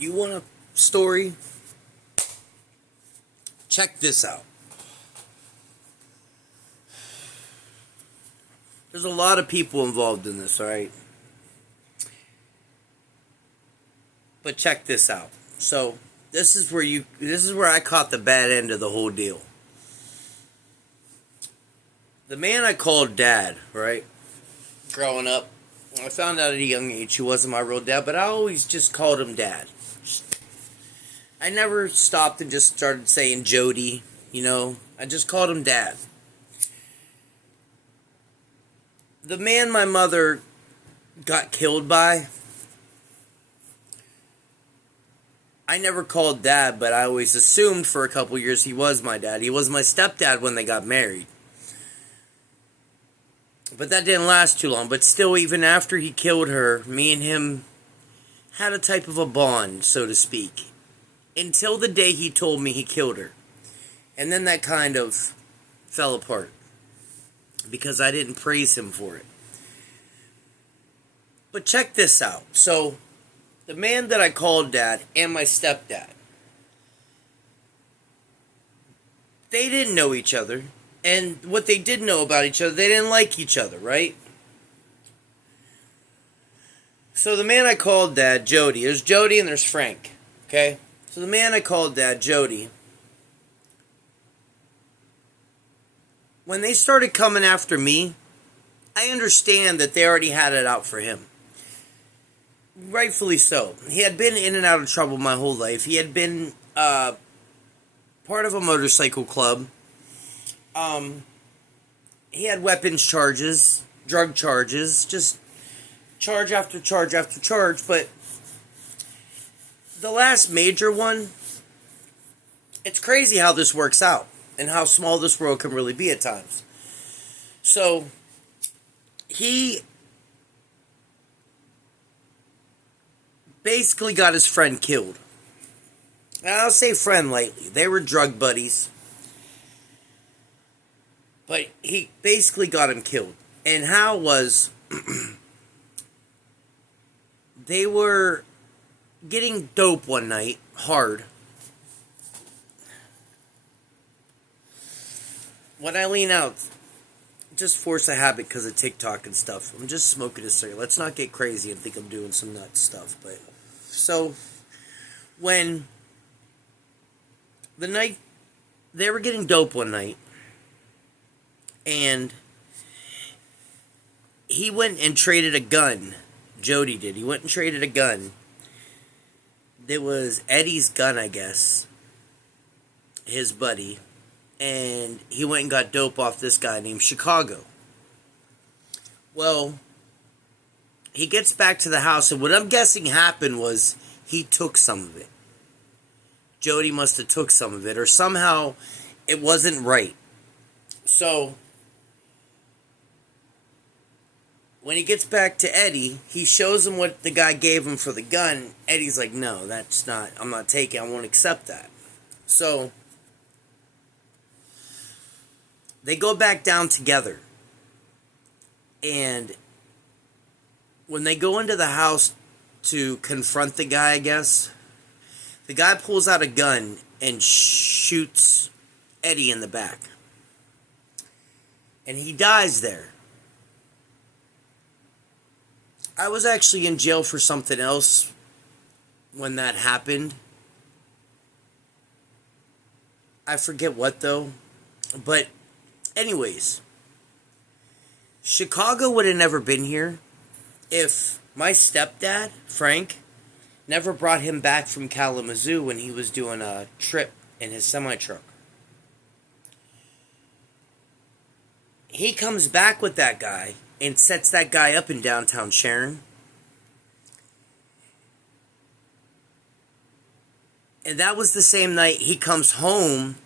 You want a story? Check this out. There's a lot of people involved in this, alright? But check this out. So, this is where I caught the bad end of the whole deal. The man I called dad, right? Growing up, I found out at a young age he wasn't my real dad, but I always just called him dad. I never stopped and just started saying Jody, I just called him dad. The man my mother got killed by, I never called dad, but I always assumed for a couple years he was my dad. He was my stepdad when they got married. But that didn't last too long. But still, even after he killed her, me and him had a type of a bond, so to speak. Until the day he told me he killed her. And then that kind of fell apart. Because I didn't praise him for it. But check this out. So, the man that I called dad and my stepdad, they didn't know each other. And what they did know about each other, they didn't like each other, right? So the man I called dad, Jody, there's Jody and there's Frank, okay? So the man I called dad, Jody, when they started coming after me, I understand that they already had it out for him. Rightfully so. He had been in and out of trouble my whole life. He had been part of a motorcycle club. He had weapons charges, drug charges, just charge after charge after charge, but the last major one, it's crazy how this works out and how small this world can really be at times. So, he basically got his friend killed. And I'll say friend lightly. They were drug buddies. But he basically got him killed. And how was... they were getting dope one night, hard. When I lean out, just force a habit because of TikTok and stuff. I'm just smoking a cigarette. Let's not get crazy and think I'm doing some nuts stuff. But so, when the night... they were getting dope one night. And he went and traded a gun. Jody did. He went and traded a gun. It was Eddie's gun, I guess. His buddy. And he went and got dope off this guy named Chicago. Well, he gets back to the house, and what I'm guessing happened was he took some of it. Jody must have took some of it, or somehow it wasn't right. So, when he gets back to Eddie, he shows him what the guy gave him for the gun. Eddie's like, no, that's not, I'm not taking, I won't accept that. So, they go back down together. And when they go into the house to confront the guy, I guess, the guy pulls out a gun and shoots Eddie in the back. And he dies there. I was actually in jail for something else when that happened. I forget what though. But anyways, Chicago would have never been here if my stepdad, Frank, never brought him back from Kalamazoo when he was doing a trip in his semi-truck. He comes back with that guy and sets that guy up in downtown Sharon. And that was the same night he comes home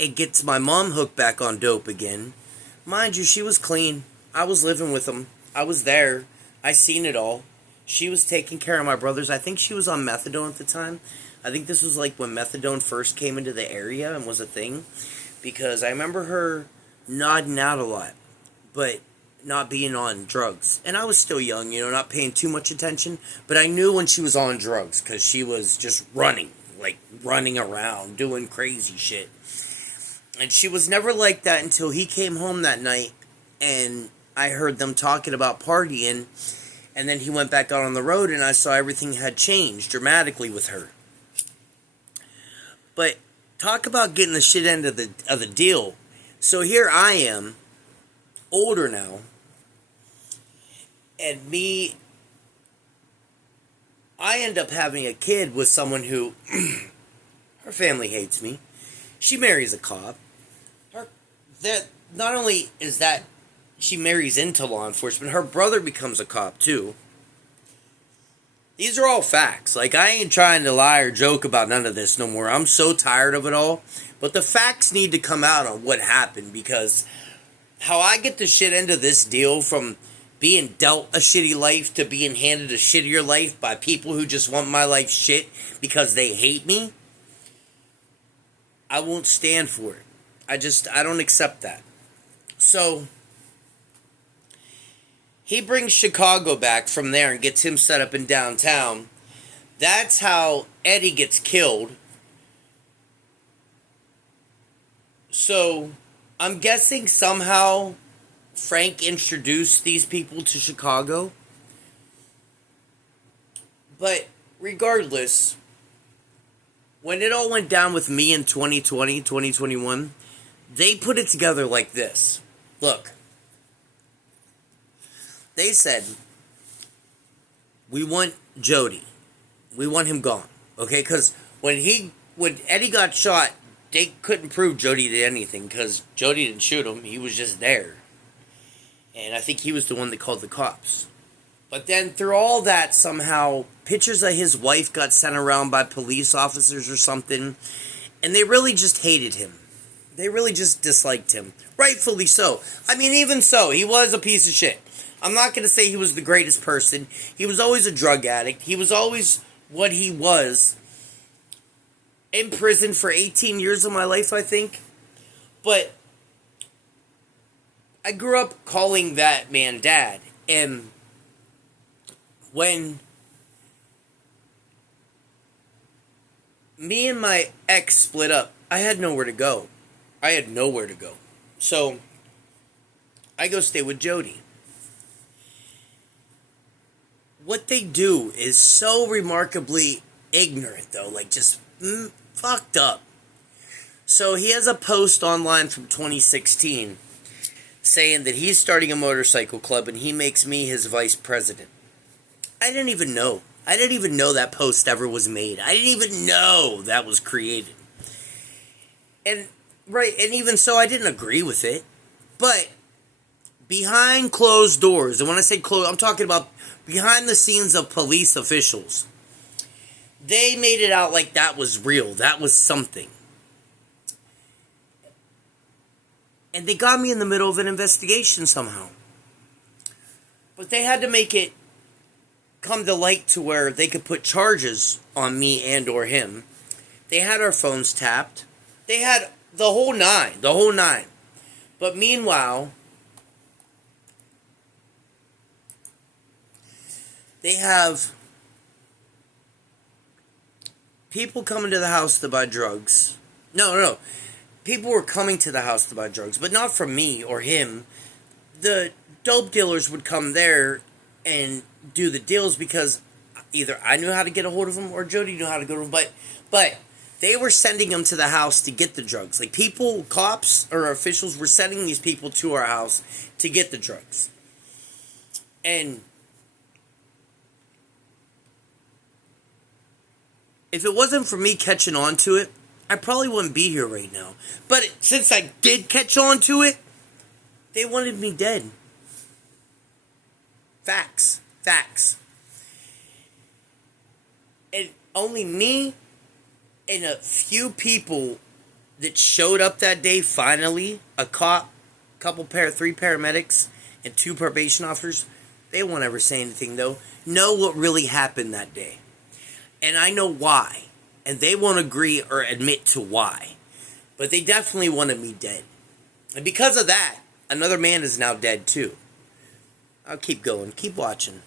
and gets my mom hooked back on dope again. Mind you, she was clean. I was living with him. I was there. I seen it all. She was taking care of my brothers. I think she was on methadone at the time. I think this was like when methadone first came into the area and was a thing. Because I remember her nodding out a lot. But not being on drugs. And I was still young, not paying too much attention. But I knew when she was on drugs because she was just running around, doing crazy shit. And she was never like that until he came home that night and I heard them talking about partying. And then he went back out on the road and I saw everything had changed dramatically with her. But talk about getting the shit end of the deal. So here I am, older now, and I end up having a kid with someone who, her family hates me. She marries a cop. Not only is that she marries into law enforcement, her brother becomes a cop too. These are all facts. Like, I ain't trying to lie or joke about none of this no more. I'm so tired of it all. But the facts need to come out on what happened, because how I get the shit end of this deal, from being dealt a shitty life to being handed a shittier life by people who just want my life shit because they hate me, I won't stand for it. I don't accept that. So he brings Chicago back from there and gets him set up in downtown. That's how Eddie gets killed. So I'm guessing somehow Frank introduced these people to Chicago. But regardless, when it all went down with me in 2021, they put it together like this. Look. They said, we want Jody. We want him gone. Okay? Because when Eddie got shot, they couldn't prove Jody did anything because Jody didn't shoot him. He was just there. And I think he was the one that called the cops. But then through all that, somehow, pictures of his wife got sent around by police officers or something. And they really just hated him. They really just disliked him. Rightfully so. I mean, even so, he was a piece of shit. I'm not going to say he was the greatest person. He was always a drug addict. He was always what he was. In prison for 18 years of my life, I think. But I grew up calling that man Dad. And when me and my ex split up, I had nowhere to go. So I go stay with Jody. What they do is so remarkably ignorant, though. Like, just fucked up. So he has a post online from 2016 saying that he's starting a motorcycle club and he makes me his vice president. I didn't even know. I didn't even know that post ever was made. I didn't even know that was created. And even so, I didn't agree with it. But behind closed doors, and when I say closed, I'm talking about behind the scenes of police officials, they made it out like that was real. That was something. And they got me in the middle of an investigation somehow. But they had to make it come to light to where they could put charges on me and or him. They had our phones tapped. They had the whole nine. But meanwhile, they have people coming to the house to buy drugs. No. People were coming to the house to buy drugs, but not from me or him. The dope dealers would come there and do the deals because either I knew how to get a hold of them or Jody knew how to go to them. But they were sending them to the house to get the drugs. Like, people, cops or officials were sending these people to our house to get the drugs. And if it wasn't for me catching on to it, I probably wouldn't be here right now. But since I did catch on to it, they wanted me dead. Facts. And only me and a few people that showed up that day, finally, a cop, three paramedics, and 2 probation officers, they won't ever say anything, though, know what really happened that day. And I know why. And they won't agree or admit to why. But they definitely wanted me dead. And because of that, another man is now dead too. I'll keep going. Keep watching.